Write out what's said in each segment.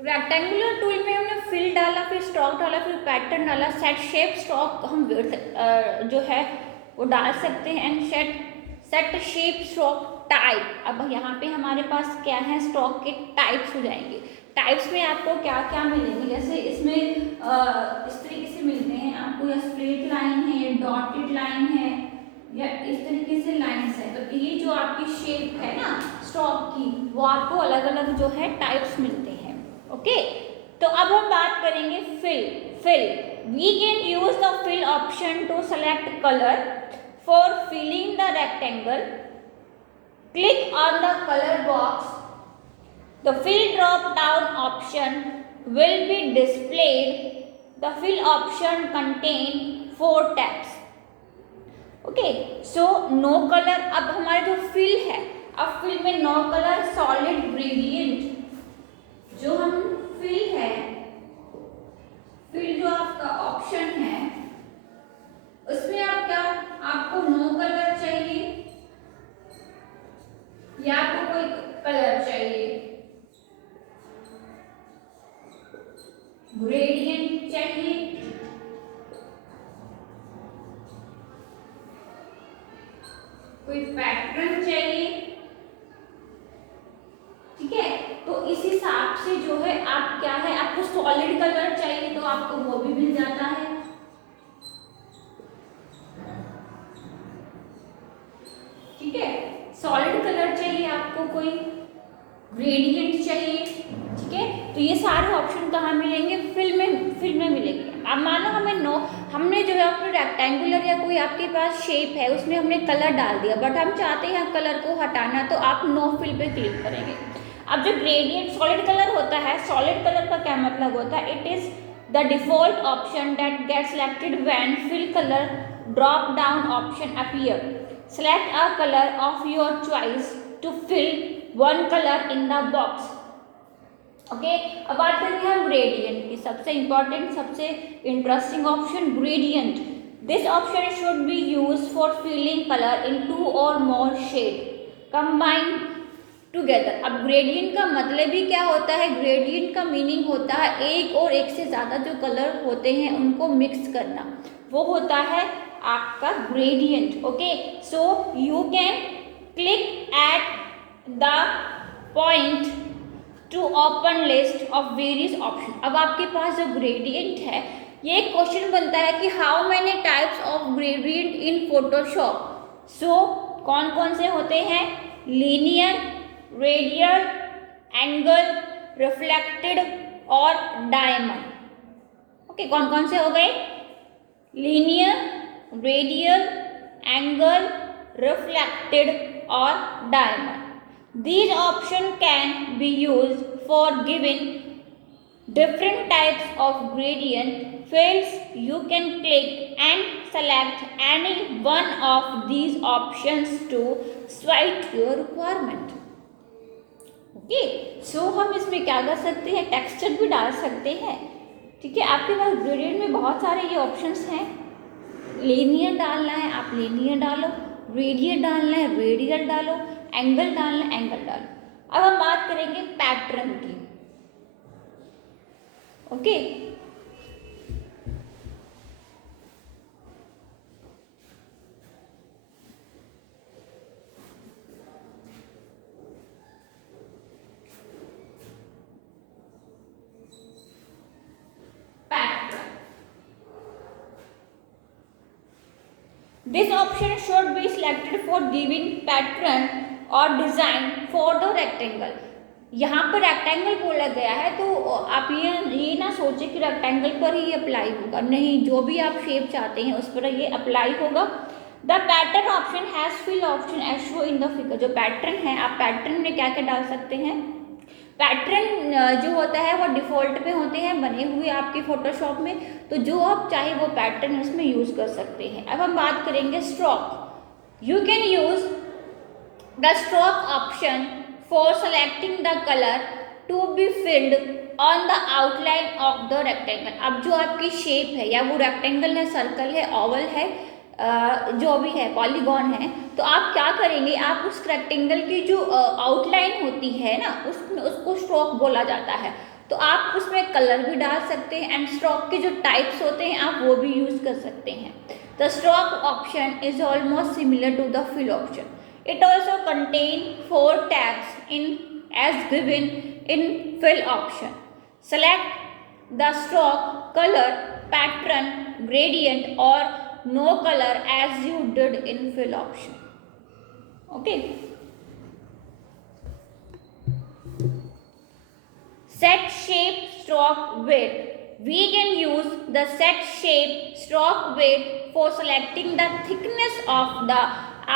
Rectangular tool में हमने fill डाला, फिर स्ट्रोक डाला, फिर पैटर्न डाला, सेट शेप स्ट्रोक हम जो है वो डाल सकते हैं, and set shape stroke type. अब यहाँ पे हमारे पास क्या है, स्ट्रोक के टाइप्स हो जाएंगे। टाइप्स में आपको क्या क्या मिलेंगे, जैसे इसमें इस तरीके से मिलते हैं आपको, या स्ट्रेट लाइन है, या डॉटेड लाइन है, या इस तरीके से लाइंस है। तो ये जो आपकी शेप है ना स्ट्रोक की, वो आपको अलग अलग जो है टाइप्स मिलते हैं। ओके, तो अब हम बात करेंगे fill. We can use the fill option to select colour for filling the rectangle. Click on the colour box, the fill drop down option will be displayed. The fill option contain 4 tabs. Okay, so no color, अब हमारे जो fill है, अब fill में no color solid gradient, जो हम fill है, fill जो आपका ऑप्शन है उसमें आप क्या, आपको no कलर चाहिए या आपको कोई कलर चाहिए, ग्रेडियंट चाहिए, कोई पैटर्न चाहिए, ठीक है। तो इस हिसाब से जो है आप क्या है, आपको सॉलिड कलर चाहिए तो आपको वो भी मिल जाता है, ठीक है। सॉलिड कलर चाहिए आपको, कोई ग्रेडियंट चाहिए, ठीक है। तो ये सारे ऑप्शन कहाँ मिलेंगे, फिल में मिलेंगे। अब मानो हमने जो है अपने रेक्टेंगुलर या कोई आपके पास शेप है उसमें हमने कलर डाल दिया, बट हम चाहते हैं कलर को हटाना, तो आप नो फिल पे क्लिक करेंगे। अब जो ग्रेडियंट सॉलिड कलर होता है, सॉलिड कलर का क्या मतलब होता है, it is the default option that get selected when fill colour drop down option appear. Select a colour of your choice to fill one colour in the box. Okay, अब बात करेंगे हम gradient की। सबसे इंपॉर्टेंट, सबसे interesting option gradient. This option should be use for filling colour in 2 और more shade combined together. अब gradient का मतलब ही क्या होता है, ग्रेडियंट का मीनिंग होता है एक और एक से ज़्यादा जो कलर होते हैं उनको मिक्स करना, वो होता है आपका gradient. Okay, so you can click at the point two open list of various option. अब आपके पास जो ग्रेडियंट है, ये क्वेश्चन बनता है कि how many types of gradient in Photoshop. So कौन कौन से होते हैं, लीनियर, रेडियल, एंगल, रिफ्लेक्टेड और डायमंड। ओके, कौन कौन से हो गए, लीनियर, रेडियल, एंगल, रिफ्लेक्टेड और diamond. These options can be used for giving different types of gradient fields. You can click and select any one of these options to suit your requirement. Okay, so हम इसमें क्या कर सकते हैं, texture भी डाल सकते हैं, ठीक है। आपके पास ग्रेडियंट में बहुत सारे ये ऑप्शंस हैं। लीनियर डालना है आप लीनियर डालो, रेडियल डालना है रेडियल डालो, एंगल डालना है एंगल डालो। अब हम बात करेंगे पैटर्न की। Okay, This option should be selected for giving pattern or design for the rectangle. यहाँ पर रेक्टेंगल बोला गया है, तो आप ये ना सोचे कि रेक्टेंगल पर ही अप्लाई होगा, नहीं, जो भी आप शेप चाहते हैं उस पर ये अप्लाई होगा। The pattern option has fill option as show in the figure. जो पैटर्न है, आप पैटर्न में क्या क्या डाल सकते हैं, पैटर्न जो होता है वो डिफ़ॉल्ट में होते हैं बने हुए आपके फोटोशॉप में, तो जो आप चाहे वो पैटर्न उसमें यूज़ कर सकते हैं। अब हम बात करेंगे stroke. You can use the stroke option for selecting the colour to be filled on the outline of the rectangle. अब जो आपकी शेप है, या वो रेक्टेंगल है, सर्कल है, ओवल है, जो भी है, पॉलीगॉन है, तो आप क्या करेंगे, आप उस रेक्टेंगल की जो आउटलाइन होती है ना, उसको स्ट्रोक बोला जाता है। तो आप उसमें कलर भी डाल सकते हैं एंड स्ट्रोक के जो टाइप्स होते हैं आप वो भी यूज कर सकते हैं. The stroke option is almost similar to the fill option. It also contain 4 tabs in as given in fill option. Select the stroke, color, pattern, gradient or no color as you did in fill option. Okay. Set shape stroke width. We can use the set shape stroke width for selecting the thickness of the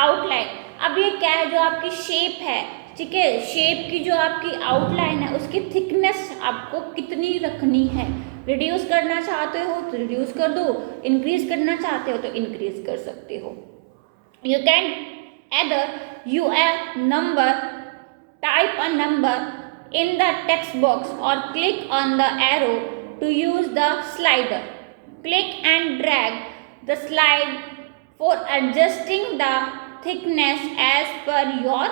outline. अब ये क्या है, जो आपकी shape है, ठीक है, shape की जो आपकी आउटलाइन है उसकी थिकनेस आपको कितनी रखनी है. रिड्यूस करना चाहते हो तो रिड्यूस कर दो, इंक्रीज करना चाहते हो तो इंक्रीज कर सकते हो. You can either U A number, type a number in the text box or click on the arrow to use the slider. Click and drag the slide for adjusting the thickness as per your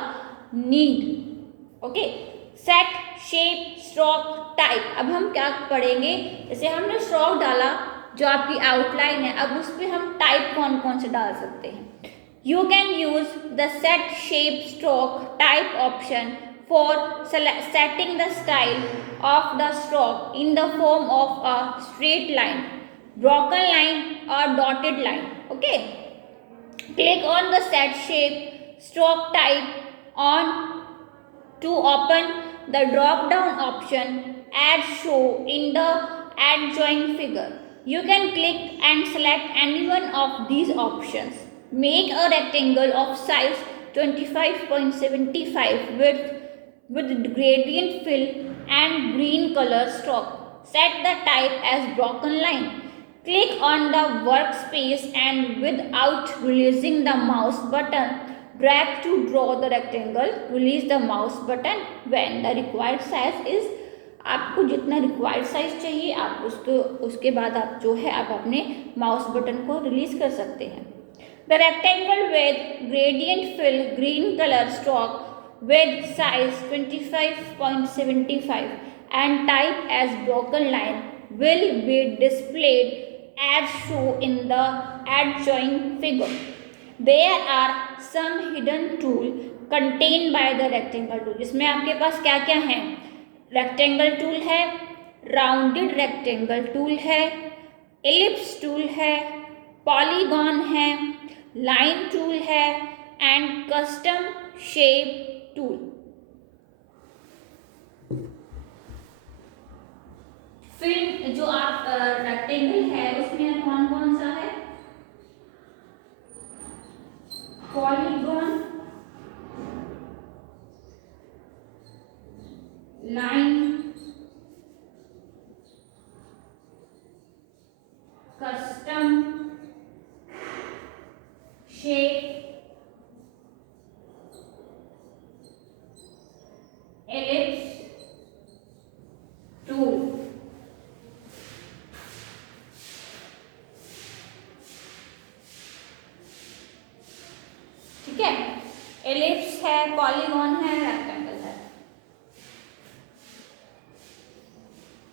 need. Okay. Set shape stroke type. अब हम क्या पढ़ेंगे, जैसे हमने stroke डाला जो आपकी outline है, अब उस पर हम type कौन कौन से डाल सकते हैं. You can use the set shape stroke type option for setting the style of the stroke in the form of a straight line, broken line or dotted line. Okay. Click on the set shape stroke type on to open the drop down option as shown in the adjoint figure. You can click and select any one of these options. Make a rectangle of size 25.75 with gradient fill and green color stroke. Set the type as broken line. Click on the workspace and without releasing the mouse button, drag to draw the rectangle. Release the mouse button when the required size is. आपको जितना required size चाहिए आप उसके बाद आप जो है आप अपने माउस बटन को रिलीज कर सकते हैं. The rectangle with gradient fill green color stroke with size 25.75 and type as broken line will be displayed as shown in the adjoint figure. There are some hidden tool contained by the rectangle tool. इसमें आपके पास क्या क्या है, rectangle tool है, rounded rectangle tool है, ellipse tool है, polygon है, line tool है and custom shape tool. फिर जो आप रेक्टेंगल है उसमें कौन कौन सा है, polygon, line, custom shape, ellipse tool. ठीक है, एलिप्स है, पॉलीगॉन है, रेक्टेंगल है.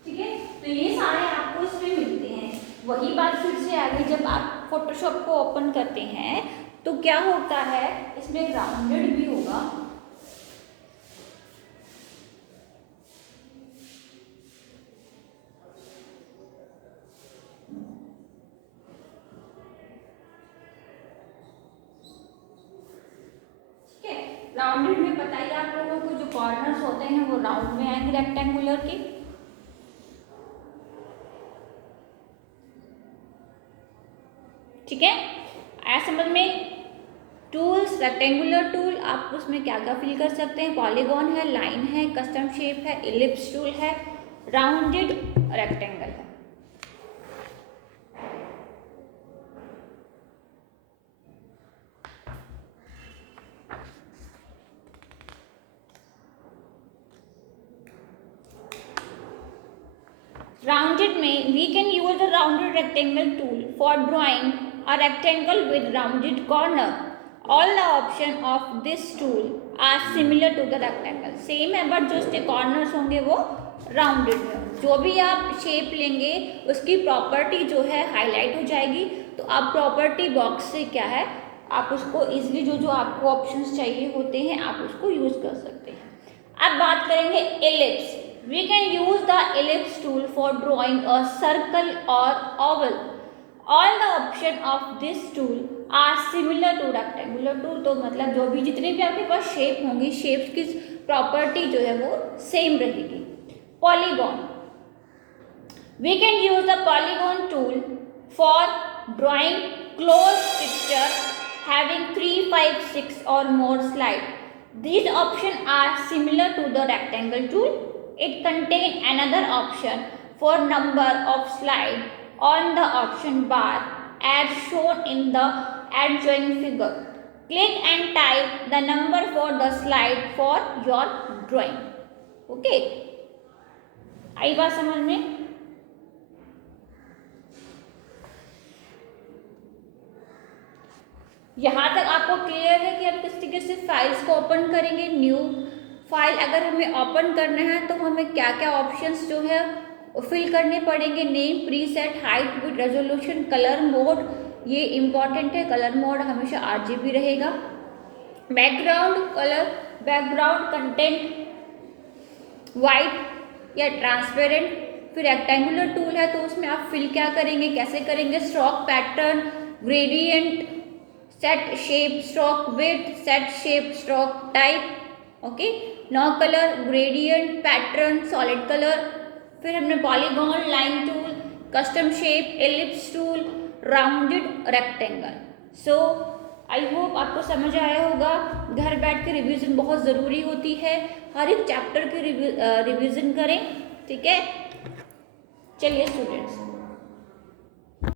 ठीक है, तो ये सारे आपको इसमें मिलते हैं. वही बात फिर से आ गई, जब आप फोटोशॉप को ओपन करते हैं तो क्या होता है, इसमें राउंडेड भी होगा, राउंडेड में पता ही आप लोगों को जो कॉर्नर्स होते हैं वो राउंड में आएंगे रेक्टेंगुलर के. ठीक है, आया समझ में. टूल्स, रेक्टेंगुलर टूल आप उसमें क्या क्या फिल कर सकते हैं, पॉलीगॉन है, लाइन है, कस्टम शेप है, एलिप्स टूल है, राउंडेड रेक्टेंगल है. Rounded में we can use the rounded rectangle tool for drawing a rectangle with rounded corner. All the options of this tool are similar to the rectangle. Same है, but जो इसके corners होंगे वो rounded में। जो भी आप शेप लेंगे उसकी प्रॉपर्टी जो है हाईलाइट हो जाएगी। तो आप प्रॉपर्टी बॉक्स से क्या है, आप उसको इजीली जो जो आपको ऑप्शंस चाहिए होते हैं आप उसको यूज कर सकते हैं। अब बात करेंगे ellipse. We can use the ellipse tool for drawing a circle और oval. All the option of this tool are similar to rectangular tool. तो मतलब जो भी जितने भी आपके पास शेप होंगी, शेप्स की प्रॉपर्टी जो है वो सेम रहेगी। Polygon, we can use the polygon tool for drawing closed picture having 3, 5, 6 or more slide. These options are similar to the rectangle tool. It contains another option for number of slide on the option bar as shown in the adjoining figure. Click and type the number for the slide for your drawing. Okay, आई बात समझ में? यहाँ तक आपको clear है कि हम किस तरीके से फाइल्स को ओपन करेंगे। न्यू फाइल अगर हमें ओपन करना है तो हमें क्या क्या ऑप्शंस जो है फिल करने पड़ेंगे। Name, preset, height, width, resolution, colour mode, ये इम्पॉर्टेंट है। कलर मोड हमेशा RGB रहेगा। Background colour, background content white या ट्रांसपेरेंट। फिर रेक्टेंगुलर टूल है तो उसमें आप फिल क्या करेंगे, कैसे करेंगे। Stroke pattern, gradient, set shape, stroke width, set shape, stroke type. Okay, no colour, gradient, pattern, solid colour. फिर हमने polygon, line tool, custom shape, ellipse tool, rounded, rectangle. So I hope आपको समझ आया होगा। घर बैठ के रिवीजन बहुत ज़रूरी होती है, हर एक चैप्टर की रिवीजन करें, ठीक है। चलिए स्टूडेंट्स,